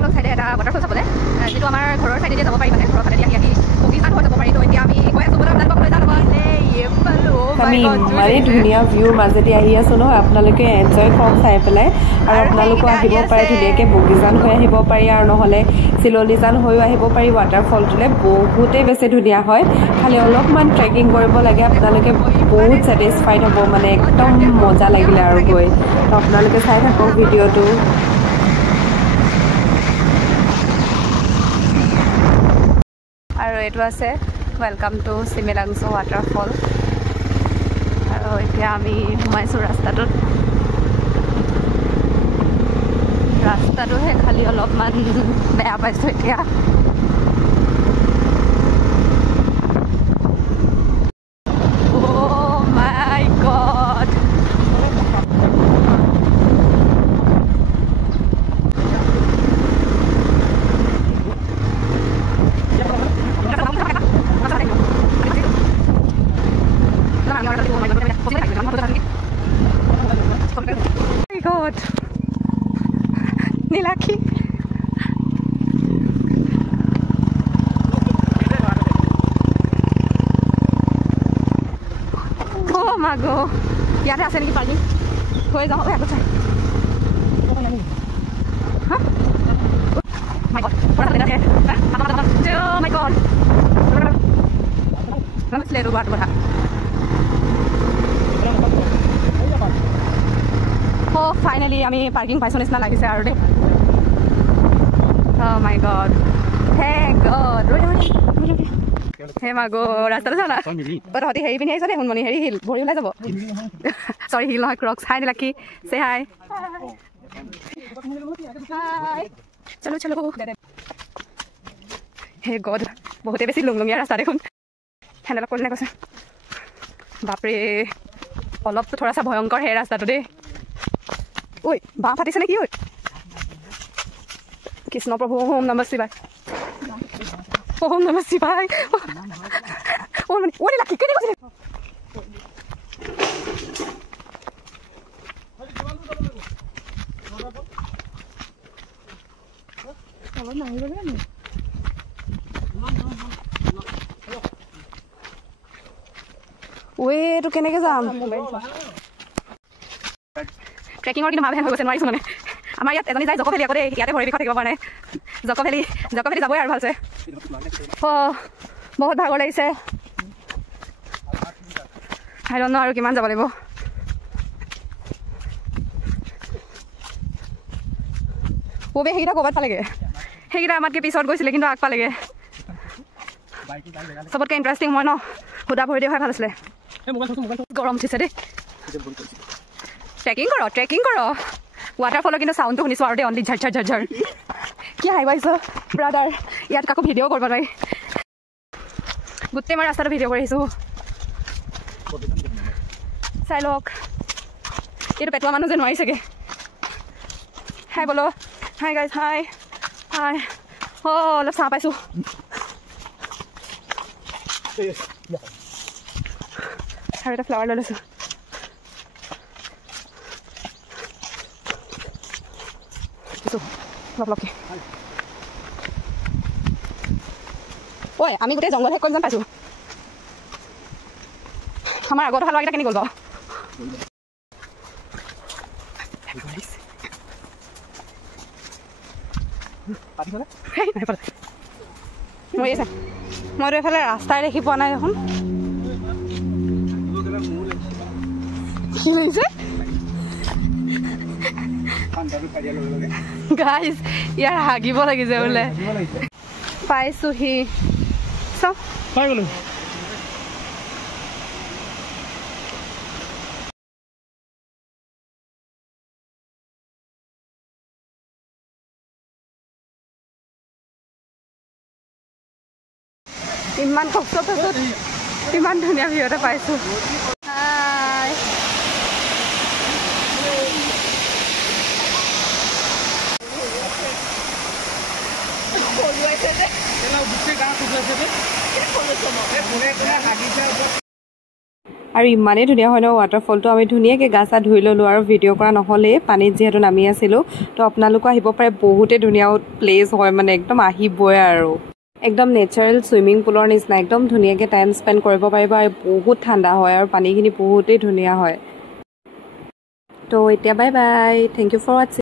চিমিলাংগল চাইডে এটা ৱাটাৰফল চাবলৈ যিটো আমাৰ ঘৰৰ চাইডে যাব পাৰি মানে ঘৰৰ ফালেদি আহি বগীজান হৈ যাব পাৰি তো এতিয়া আমি কৈ আছোঁ বোলে আপোনালোকক লৈ যাওঁ আমি ইমানেই ধুনীয়া ভিউৰ মাজেদি আহি আছোঁ নহয় আপোনালোকে এনজয় কৰক চাই পেলাই আৰু আপোনালোকো আহিব পাৰে ধুনীয়াকৈ বগীজান হৈ আহিব পাৰি আৰু নহ'লে চিলনীজান হৈও আহিব পাৰি ৱাটাৰফলটোলৈ বহুতেই বেছি ধুনীয়া হয় খালি অলপমান ট্ৰেকিং কৰিব লাগে আপোনালোকে বহুত ছেটিছফাইড হ'ব মানে একদম মজা লাগিলে আৰু গৈ তো আপোনালোকে চাই থাকক ভিডিঅ'টো আৰু এইটো আছে ৱেলকাম টু চিমিলাংছ ৱাটাৰফল আৰু এতিয়া আমি সোমাইছোঁ ৰাস্তাটোহে খালি অলপমান বেয়া পাইছোঁ এতিয়া নীলাক্ষী মাগো ইয়াতে আছে নেকি পাৰ্কিং হৈ যাওঁ আগত চাই ফাইনেলি আমি পাৰ্কিং পাইছোঁ নিচিনা লাগিছে আৰু দেই Oh my god. Hey god. Hey মাগো ৰাস্তাটো জানা তহঁতি হেৰি পিন্ধি আহিছ দে শুনমনি হেৰি হিল ভৰি ওলাই যাব চৰি হিল নহয় ক্ৰক্স হাই নীলাক্ষী চে হাই চলো চলো হে গড বহুতে বেছি লুংলুঙীয়া ৰাস্তা দেখোন হেণ্ডেল কৰিলে কৈছে বাপৰে অলপতো থোৰাচা ভয়ংকৰ সেই ৰাস্তাটো দেই ঐ বাঁহ ফাটিছে নে কি ঐ কৃষ্ণ প্ৰভু ওম নমঃ শিৱায় ওম নমঃ শিৱায় ও মানে ওৰে লাকি কেনে কৈছে ওই তো কেনেকে যাম ট্ৰেকিঙৰ কিন্তু ভাবে হৈ গৈছে নোৱাৰিছোঁ মানে আমাৰ ইয়াত এজনী যায় জকভেলি আকৌ দেই ইয়াতে ভৰি বিষত থাকিব পৰা নাই জকভেলি যাবই আৰু ভালছে বহুত ভাগৰ লাগিছে আই ডন্ট নো আৰু কিমান যাব লাগিব ওবে সেইকেইটা ক'ৰবাত পালেগে সেইকেইটা আমাতকৈ পিছত গৈছিলে কিন্তু আগ পালেগে চবতকৈ ইণ্টাৰেষ্টিং মই ন সুধা ভৰি দিয়া হয় ভাল আছিলে গৰম উঠিছে দেই ট্ৰেকিং কৰ ৱাটাৰফলৰ কিন্তু চাউণ্ডটো শুনিছোঁ আৰু দেই অনলি ঝৰ ঝৰ ঝৰ ঝৰ কি হাই পাইছোঁ ব্ৰাদাৰ ইয়াত কাকো ভিডিঅ' কৰিব নোৱাৰি গোটেই মই ৰাস্তাটো ভিডিঅ' কৰি আহিছোঁ চাই লওক এইটো পেটুৱা মানুহ যে নোৱাৰি চাগে হাই বলো হাই গাইজ হাই হাই অলপ চাহ পাইছোঁ আৰু এটা ফ্লাৱাৰ লৈ লৈছোঁ ঐ আমি গোটেই জংঘল শেষ কৰি যেন পাইছোঁ আমাৰ আগত অহা ল'ৰাকেইটা কেনি গ'ল বাৰু মইতো এইফালে ৰাস্তাই দেখি পোৱা নাই দেখোন কি লাগিছে গাইজ ইয়াৰ হাগিব লাগিছে বোলে পাইছোহি চব পাই গ'লো ইমান কষ্ট পাছত ইমান ধুনীয়া ভিউ এটা পাইছোঁ হাই আৰু ইমানেই ধুনীয়া হয় ন ৱাটাৰফলটো আমি ধুনীয়াকৈ গা চা ধুই ল'লোঁ আৰু ভিডিঅ' কৰা নহ'লেই পানীত যিহেতু নামি আছিলোঁ তো আপোনালোকো আহিব পাৰে বহুতেই ধুনীয়া প্লেচ হয় মানে একদম আহিবই আৰু একদম নেচাৰেল ছুইমিং পুলৰ নিচিনা একদম ধুনীয়াকৈ টাইম স্পেণ্ড কৰিব পাৰিব আৰু বহুত ঠাণ্ডা হয় আৰু পানীখিনি বহুতেই ধুনীয়া হয় তো এতিয়া bye bye thank you for ৱাটছিং